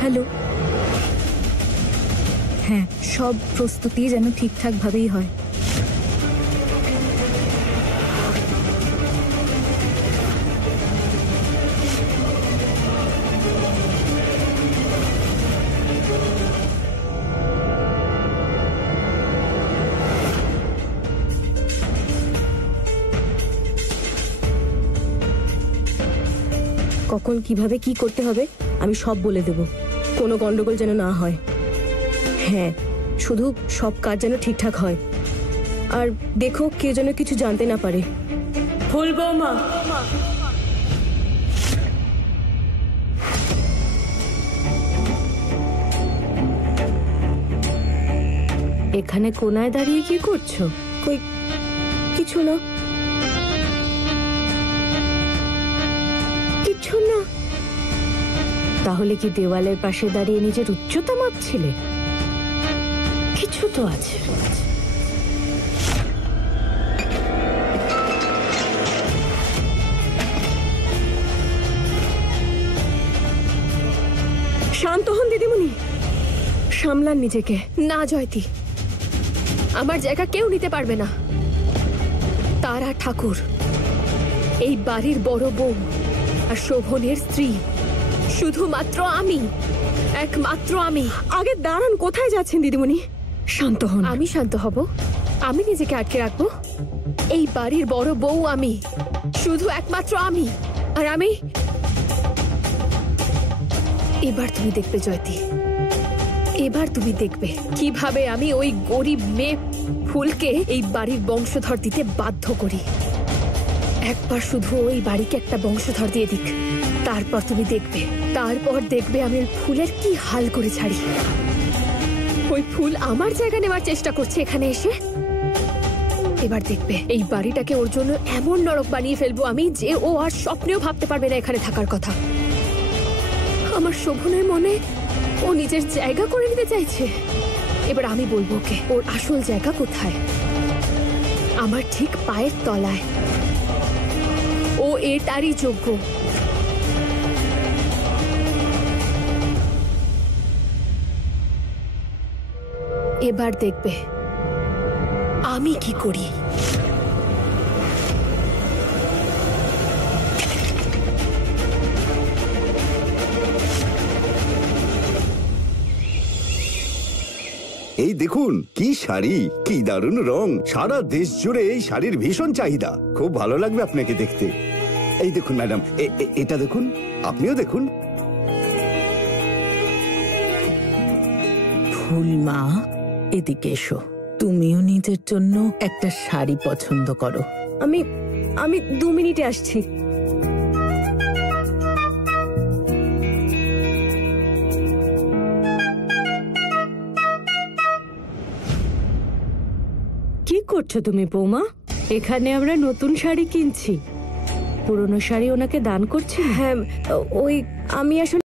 Hello. হ্যাঁ, সব প্রস্তুতি যেন ঠিকঠাক ভাবেই হয়। কখন কিভাবে কি করতে হবে আমি সব বলে দেব, কোনো গন্ডগোল যেন না হয়। হ্যাঁ, শুধু সব কাজ যেন ঠিকঠাক হয়। আর দেখো কেউ যেন কিছু জানতে না পারে। ফুল বৌমা, এখানে কোনায় দাঁড়িয়ে কি করছো? কই কিছু না, কিছু না। তাহলে কি দেওয়ালের পাশে দাঁড়িয়ে নিজের উচ্চতা মাপছিলে? কিছু তো আছে। শান্ত হন দিদিমণি, সামলান নিজেকে। না জয়তী, আমার জায়গা কেউ নিতে পারবে না। তারা ঠাকুর এই বাড়ির বড় বউ আর শোভনের স্ত্রী, শুধুমাত্র আমি, একমাত্র আমি। আগে দাঁড়ান, কোথায় যাচ্ছেন দিদিমণি? শান্ত হন। আমি শান্ত হব? আমি নিজেকে আটকে রাখবো? এই বাড়ির বড় বউ আমি, শুধু একমাত্র আমি। আর আমি, এবার তুমি দেখবে জয়তী, এবার তুমি দেখবে কিভাবে আমি ওই গরিব মেয়ে ফুলকে এই বাড়ির বংশধর দিতে বাধ্য করি। একবার শুধু ওই বাড়িকে একটা বংশধর দিয়ে দিক, তারপর তুমি দেখবে, তারপর দেখবে আমি ওই ফুলের কি হাল করে ছাড়ি। ওই ফুল আমার জায়গা নেওয়ার চেষ্টা করছে এখানে এসে। এবার দেখবে এই বাড়িটাকে ওর জন্য এমন নরক বানিয়ে ফেলবো আমি, যে ও আর স্বপ্নেও ভাবতে পারবে না এখানে থাকার কথা। আমার শোভনের মনে ও নিজের জায়গা করে নিতে চাইছে। এবার আমি বলবো ওকে ওর আসল জায়গা কোথায়। আমার ঠিক পায়ের তলায়। ও এটারই যোগ্য। এবার দেখবে আমি কি করি। এই দেখুন কি শাড়ি, কি দারুণ রং। সারা দেশ জুড়ে এই শাড়ির ভীষণ চাহিদা। খুব ভালো লাগবে আপনাকে দেখতে। এই দেখুন ম্যাডাম, এটা দেখুন, আপনিও দেখুন। ফুল মা, এদিকে এসো। তুমিও নিজের জন্য একটা শাড়ি পছন্দ করো। আমি 2 মিনিটে আসছি। কি করছো তুমি বৌমা? এখানে আমরা নতুন শাড়ি কিনছি, পুরনো শাড়ি ওনাকে দান করছি। হ্যাঁ, ওই আমি আসলে